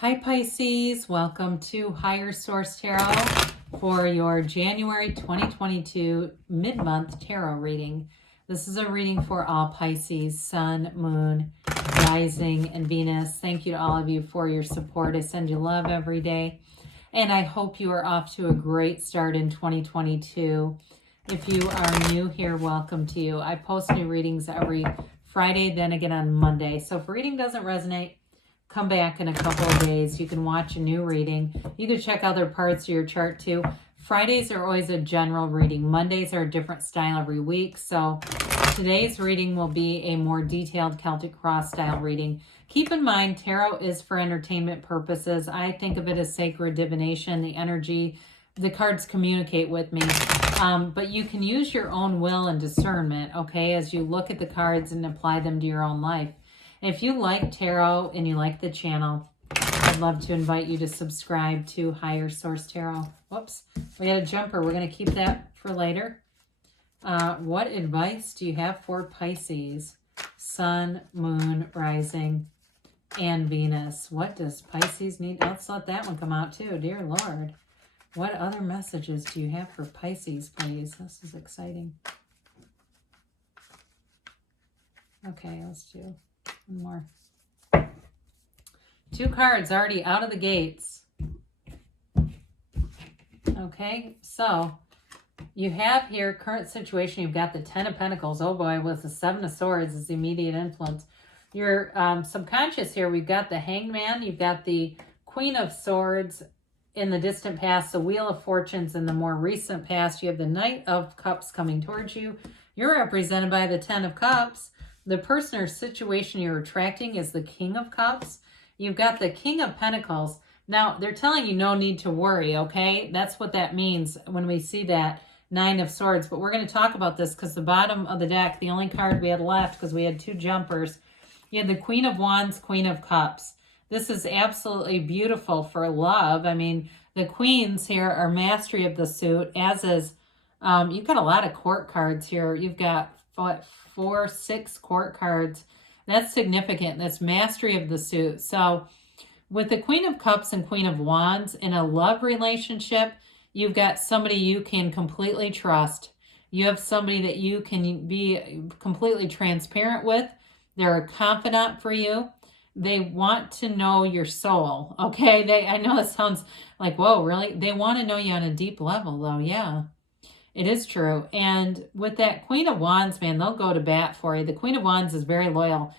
Hi Pisces, welcome to Higher Source Tarot for your January 2022 mid-month tarot reading. This is a reading for all Pisces, Sun, Moon, Rising, and Venus. Thank you to all of you for your support. I send you love every day, and I hope you are off to a great start in 2022. If you are new here, welcome to you. I post new readings every Friday, then again on Monday. So if reading doesn't resonate, come back in a couple of days. You can watch a new reading. You can check other parts of your chart too. Fridays are always a general reading. Mondays are a different style every week. So today's reading will be a more detailed Celtic Cross style reading. Keep in mind, tarot is for entertainment purposes. I think of it as sacred divination, the energy, the cards communicate with me. But you can use your own will and discernment, okay, as you look at the cards and apply them to your own life. If you like tarot and you like the channel, I'd love to invite you to subscribe to Higher Source Tarot. Whoops, we got a jumper. We're going to keep that for later. What advice do you have for Pisces? Sun, Moon, Rising, and Venus. What does Pisces need? Let's let that one come out too. Dear Lord. What other messages do you have for Pisces, please? This is exciting. Okay, let's do one more. Two cards already out of the gates. Okay, so you have here current situation. You've got the Ten of Pentacles. Oh boy, with the Seven of Swords is the immediate influence. Your subconscious here, we've got the Hanged Man. You've got the Queen of Swords in the distant past, the Wheel of Fortunes in the more recent past. You have the Knight of Cups coming towards you. You're represented by the Ten of Cups. The person or situation you're attracting is the King of Cups. You've got the King of Pentacles. Now, they're telling you no need to worry, okay? That's what that means when we see that Nine of Swords. But we're going to talk about this because the bottom of the deck, the only card we had left because we had two jumpers, you had the Queen of Wands, Queen of Cups. This is absolutely beautiful for love. I mean, the queens here are mastery of the suit, as is, you've got a lot of court cards here. You've got, what, 4, 6 court cards. That's significant. That's mastery of the suit. So with the Queen of Cups and Queen of Wands in a love relationship, you've got somebody you can completely trust. You have somebody that you can be completely transparent with. They're a confidant for you. They want to know your soul, okay? I know it sounds like, whoa, really? They want to know you on a deep level, though, yeah. It is true. And with that Queen of Wands, man, they'll go to bat for you. The Queen of Wands is very loyal.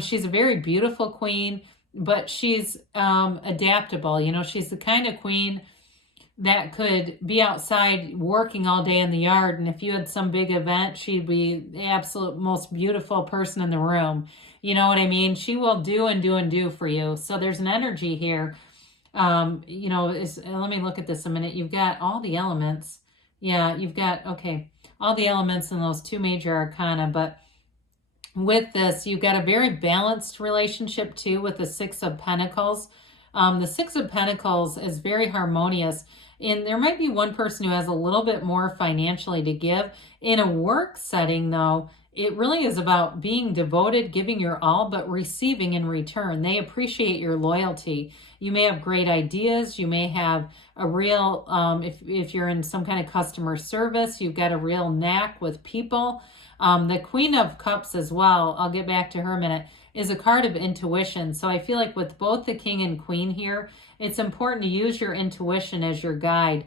She's a very beautiful queen, but she's adaptable. You know, she's the kind of queen that could be outside working all day in the yard, and if you had some big event, she'd be the absolute most beautiful person in the room. You know what I mean? She will do and do and do for you. So there's an energy here. You know, let me look at this a minute. You've got all the elements. Yeah, you've got, okay, all the elements in those two major arcana. But with this, you've got a very balanced relationship too with the Six of Pentacles. The Six of Pentacles is very harmonious. And there might be one person who has a little bit more financially to give. In a work setting, though, it really is about being devoted, giving your all, but receiving in return. They appreciate your loyalty. You may have great ideas. You may have a real, if you're in some kind of customer service, you've got a real knack with people. The Queen of Cups as well, I'll get back to her in a minute, is a card of intuition. So I feel like with both the King and Queen here, it's important to use your intuition as your guide.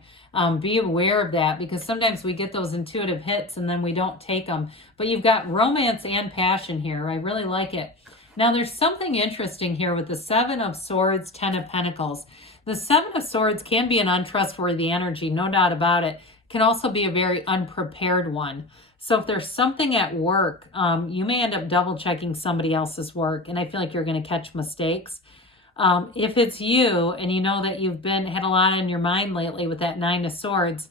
Be aware of that, because sometimes we get those intuitive hits and then we don't take them. But you've got romance and passion here. I really like it. Now there's something interesting here with the Seven of Swords, Ten of Pentacles. The Seven of Swords can be an untrustworthy energy, no doubt about it. Can also be a very unprepared one. So if there's something at work, you may end up double checking somebody else's work, and I feel like you're going to catch mistakes. If it's you and you know that you've had a lot on your mind lately with that Nine of Swords,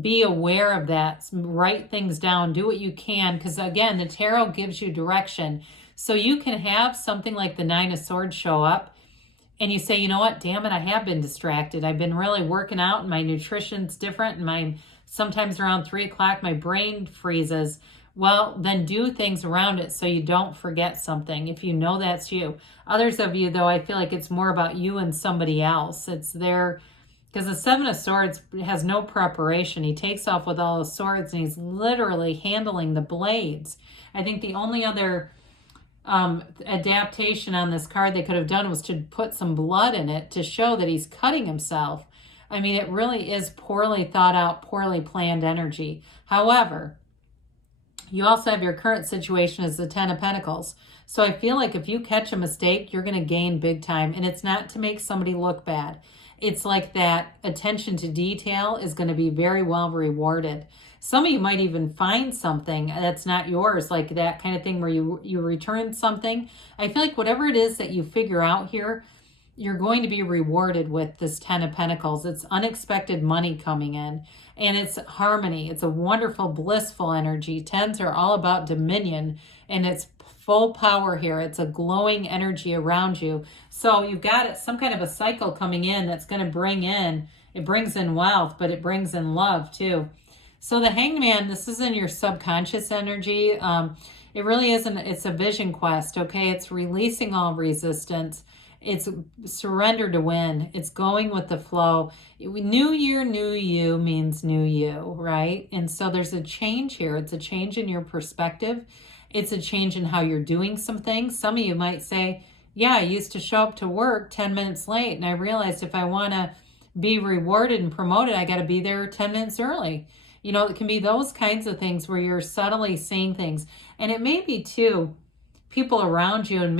be aware of that. Write things down. Do what you can, because again, the tarot gives you direction. So you can have something like the Nine of Swords show up and you say, you know what, damn it, I have been distracted. I've been really working out and my nutrition's different, and sometimes around 3 o'clock, my brain freezes. well, then do things around it so you don't forget something if you know that's you. Others of you, though, I feel like it's more about you and somebody else. It's there because the Seven of Swords has no preparation. He takes off with all the swords and he's literally handling the blades. I think the only other adaptation on this card they could have done was to put some blood in it to show that he's cutting himself. I mean, it really is poorly thought out, poorly planned energy. However, you also have your current situation as the Ten of Pentacles. So I feel like if you catch a mistake, you're going to gain big time. And it's not to make somebody look bad. It's like that attention to detail is going to be very well rewarded. Some of you might even find something that's not yours, like that kind of thing where you return something. I feel like whatever it is that you figure out here, you're going to be rewarded with this Ten of Pentacles. It's unexpected money coming in, and it's harmony. It's a wonderful, blissful energy. Tens are all about dominion, and it's full power here. It's a glowing energy around you. So you've got some kind of a cycle coming in that's going to bring in, it brings in wealth, but it brings in love too. So the Hanged Man, this is in your subconscious energy. It really isn't, it's a vision quest, okay? It's releasing all resistance. It's surrender to win. It's going with the flow. New year, new you means new you, right? And so there's a change here. It's a change in your perspective. It's a change in how you're doing some things. Some of you might say, yeah, I used to show up to work 10 minutes late, and I realized if I want to be rewarded and promoted, I got to be there 10 minutes early. You know, it can be those kinds of things where you're subtly seeing things. And it may be, too, people around you and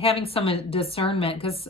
having some discernment, because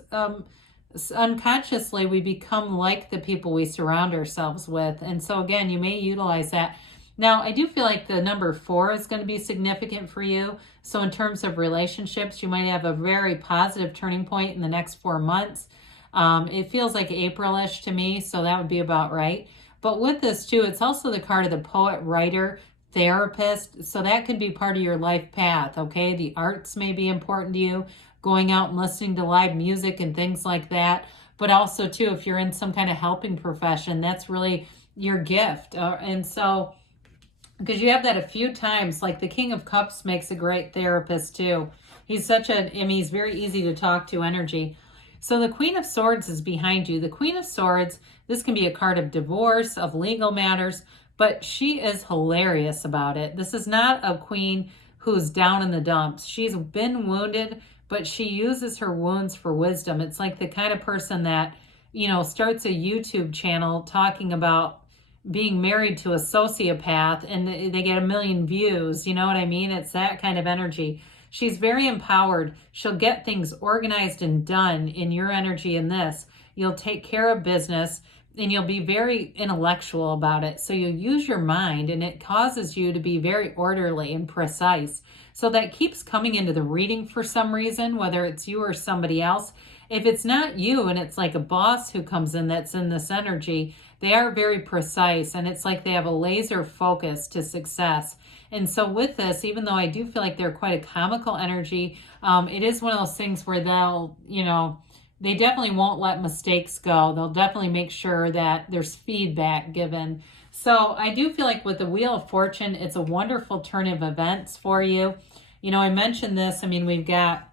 unconsciously we become like the people we surround ourselves with. And so again, you may utilize that. Now, I do feel like the number 4 is going to be significant for you. So in terms of relationships, you might have a very positive turning point in the next 4 months. It feels like April-ish to me, so that would be about right. But with this too, it's also the card of the poet, writer, therapist. So that could be part of your life path, okay? The arts may be important to you, going out and listening to live music and things like that. But also too, if you're in some kind of helping profession, that's really your gift. And so, because you have that a few times, like the King of Cups makes a great therapist too. He's he's very easy to talk to energy. So the Queen of Swords is behind you. The Queen of Swords, this can be a card of divorce, of legal matters, but she is hilarious about it. This is not a queen who's down in the dumps. She's been wounded, but she uses her wounds for wisdom. It's like the kind of person that, you know, starts a YouTube channel talking about being married to a sociopath and they get 1 million views. You know what I mean? It's that kind of energy. She's very empowered. She'll get things organized and done in your energy in this. You'll take care of business and you'll be very intellectual about it. So you'll use your mind and it causes you to be very orderly and precise. So that keeps coming into the reading for some reason, whether it's you or somebody else. If it's not you and it's like a boss who comes in that's in this energy, they are very precise and it's like they have a laser focus to success. And so with this, even though I do feel like they're quite a comical energy, it is one of those things where they'll, you know, they definitely won't let mistakes go. They'll definitely make sure that there's feedback given. So I do feel like with the Wheel of Fortune, it's a wonderful turn of events for you. You know, I mentioned this. I mean, we've got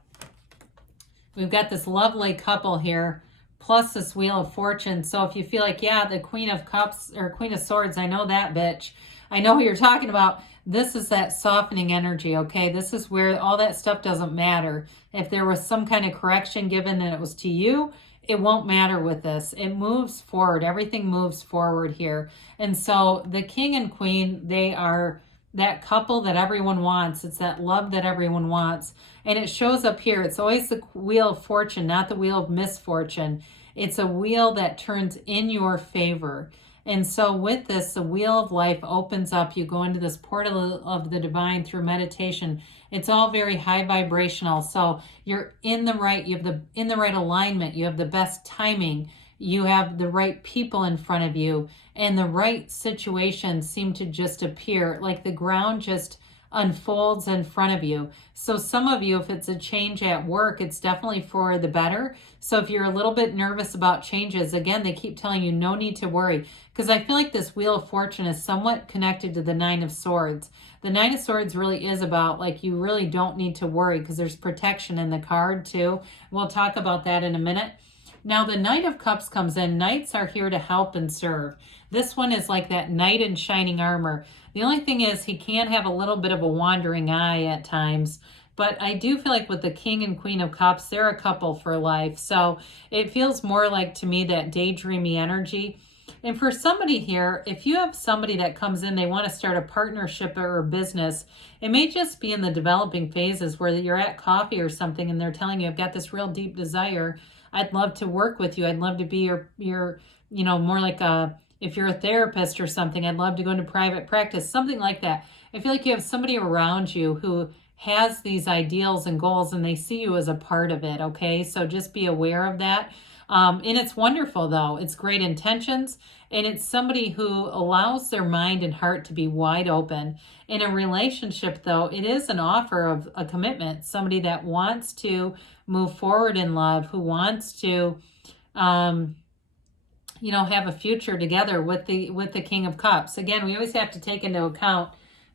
this lovely couple here, plus this Wheel of Fortune. So if you feel like, yeah, the Queen of Cups or Queen of Swords, I know that bitch. I know who you're talking about. This is that softening energy, okay? This is where all that stuff doesn't matter. If there was some kind of correction given and it was to you, it won't matter with this. It moves forward. Everything moves forward here. And so the King and Queen, they are that couple that everyone wants. It's that love that everyone wants. And it shows up here. It's always the Wheel of Fortune, not the Wheel of Misfortune. It's a wheel that turns in your favor. And so with this, the wheel of life opens up. You go into this portal of the divine through meditation. It's all very high vibrational. So you're in the right alignment. You have the best timing. You have the right people in front of you, and the right situations seem to just appear. Like the ground just unfolds in front of you. So some of you, if it's a change at work, it's definitely for the better. So if you're a little bit nervous about changes, again, they keep telling you no need to worry, because I feel like this Wheel of Fortune is somewhat connected to the Nine of Swords. The Nine of Swords really is about, like, you really don't need to worry because there's protection in the card too. We'll talk about that in a minute. Now the Knight of Cups comes in. Knights are here to help and serve. This one is like that knight in shining armor. The only thing is he can have a little bit of a wandering eye at times. But I do feel like with the King and Queen of Cups, they're a couple for life. So it feels more like, to me, that daydreamy energy. And for somebody here, if you have somebody that comes in, they want to start a partnership or a business, it may just be in the developing phases where you're at coffee or something and they're telling you, I've got this real deep desire. I'd love to work with you. I'd love to be your more like if you're a therapist or something, I'd love to go into private practice, something like that. I feel like you have somebody around you who has these ideals and goals and they see you as a part of it, okay? So just be aware of that. And it's wonderful, though. It's great intentions, and it's somebody who allows their mind and heart to be wide open. In a relationship, though, it is an offer of a commitment, somebody that wants to move forward in love, who wants to have a future together with the King of Cups. Again, we always have to take into account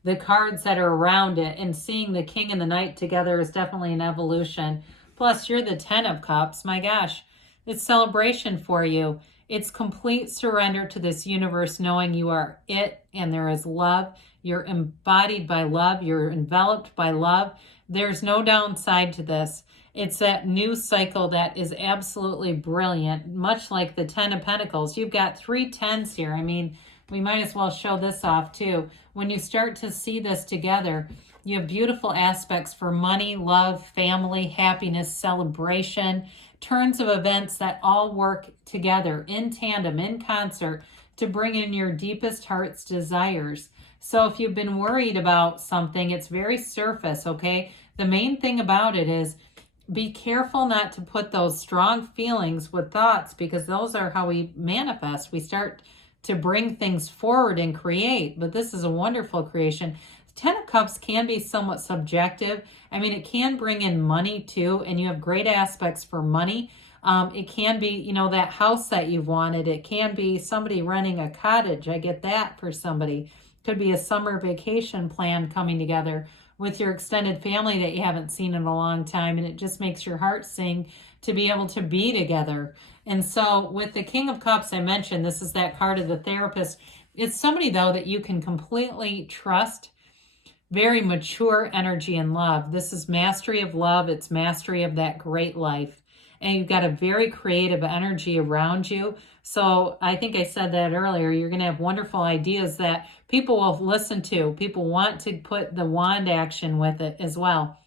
the cards that are around it, and seeing the King and the Knight together is definitely an evolution. Plus, you're the 10 of Cups. My gosh, it's celebration for you. It's complete surrender to this universe, knowing you are it and there is love. You're embodied by love. You're enveloped by love. There's no downside to this. It's that new cycle that is absolutely brilliant, much like the 10 of Pentacles. You've got 3 10s here. I mean, we might as well show this off too. When you start to see this together, you have beautiful aspects for money, love, family, happiness, celebration, turns of events that all work together in tandem, in concert, to bring in your deepest heart's desires. So if you've been worried about something, it's very surface, okay? The main thing about it is be careful not to put those strong feelings with thoughts, because those are how we manifest. We start to bring things forward and create, but this is a wonderful creation. 10 of Cups can be somewhat subjective. I mean, it can bring in money too, and you have great aspects for money. It can be, that house that you've wanted. It can be somebody renting a cottage. I get that for somebody. Could be a summer vacation plan coming together with your extended family that you haven't seen in a long time, and it just makes your heart sing to be able to be together. And so with the King of Cups, I mentioned, this is that card of the therapist. It's somebody, though, that you can completely trust. Very mature energy in love. This is mastery of love. It's mastery of that great life. And you've got a very creative energy around you. So I think I said that earlier. You're going to have wonderful ideas that people will listen to. People want to put the wand action with it as well.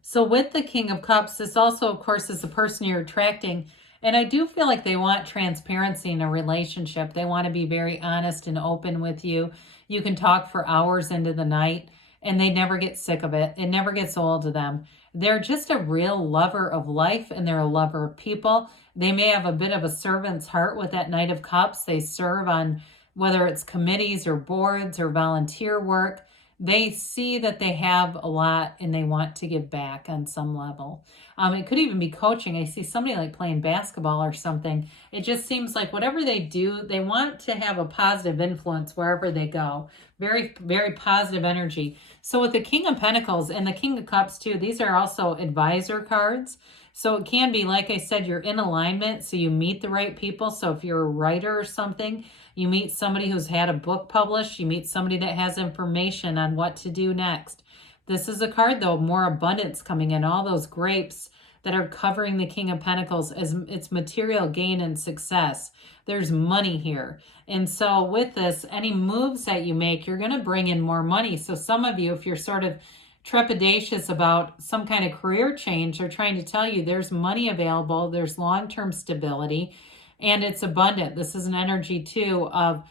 So with the King of Cups, this also, of course, is the person you're attracting. And I do feel like they want transparency in a relationship. They want to be very honest and open with you. You can talk for hours into the night and they never get sick of it. It never gets old to them. They're just a real lover of life, and they're a lover of people. They may have a bit of a servant's heart with that Knight of Cups. They serve on whether it's committees or boards or volunteer work. They see that they have a lot and they want to give back on some level. It could even be coaching. I see somebody like playing basketball or something. It just seems like whatever they do, they want to have a positive influence wherever they go. Very, very positive energy. So with the King of Pentacles and the King of Cups too, these are also advisor cards. So it can be, like I said, you're in alignment, so you meet the right people. So if you're a writer or something, you meet somebody who's had a book published, you meet somebody that has information on what to do next. This is a card, though, more abundance coming in, all those grapes that are covering the King of Pentacles as its material gain and success. There's money here. And so with this, any moves that you make, you're going to bring in more money. So some of you, if you're sort of trepidatious about some kind of career change, they're trying to tell you there's money available, there's long-term stability, and it's abundant. This is an energy, too, of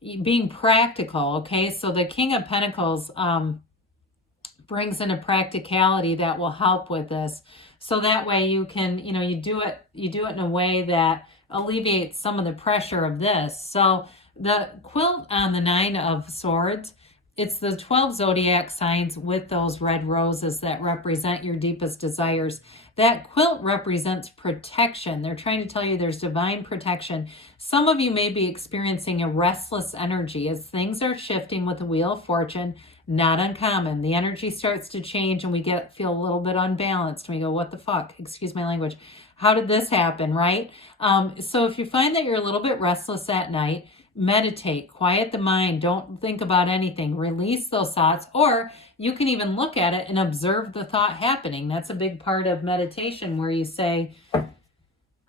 being practical, okay? So the King of Pentacles brings in a practicality that will help with this. So that way you can, you do it in a way that alleviates some of the pressure of this. So the quilt on the Nine of Swords it's the 12 zodiac signs with those red roses that represent your deepest desires. That quilt represents protection. They're trying to tell you there's divine protection. Some of you may be experiencing a restless energy as things are shifting with the Wheel of Fortune. Not uncommon. The energy starts to change and we feel a little bit unbalanced. And we go, what the fuck? Excuse my language. How did this happen, right? So if you find that you're a little bit restless at night, meditate, quiet the mind, don't think about anything, release those thoughts, or you can even look at it and observe the thought happening. That's a big part of meditation where you say,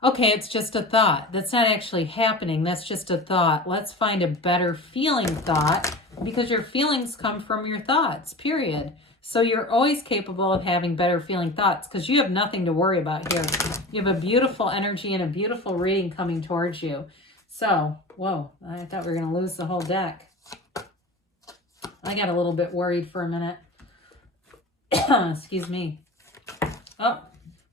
okay, it's just a thought. That's not actually happening. That's just a thought. Let's find a better feeling thought, because your feelings come from your thoughts, period. So you're always capable of having better feeling thoughts because you have nothing to worry about here. You have a beautiful energy and a beautiful reading coming towards you. So, whoa, I thought we were going to lose the whole deck. I got a little bit worried for a minute. Excuse me. Oh,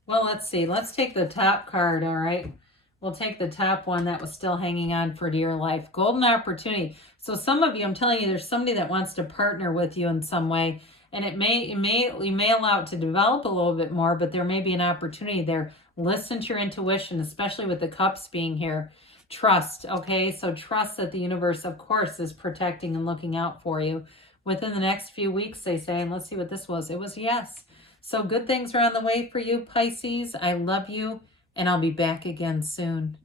well, let's see. Let's take the top card, all right? We'll take the top one that was still hanging on for dear life. Golden opportunity. So some of you, I'm telling you, there's somebody that wants to partner with you in some way. And you may allow it to develop a little bit more, but there may be an opportunity there. Listen to your intuition, especially with the cups being here. Trust, okay? So trust that the universe, of course, is protecting and looking out for you. Within the next few weeks, they say, and let's see what this was. It was yes. So good things are on the way for you, Pisces. I love you, and I'll be back again soon.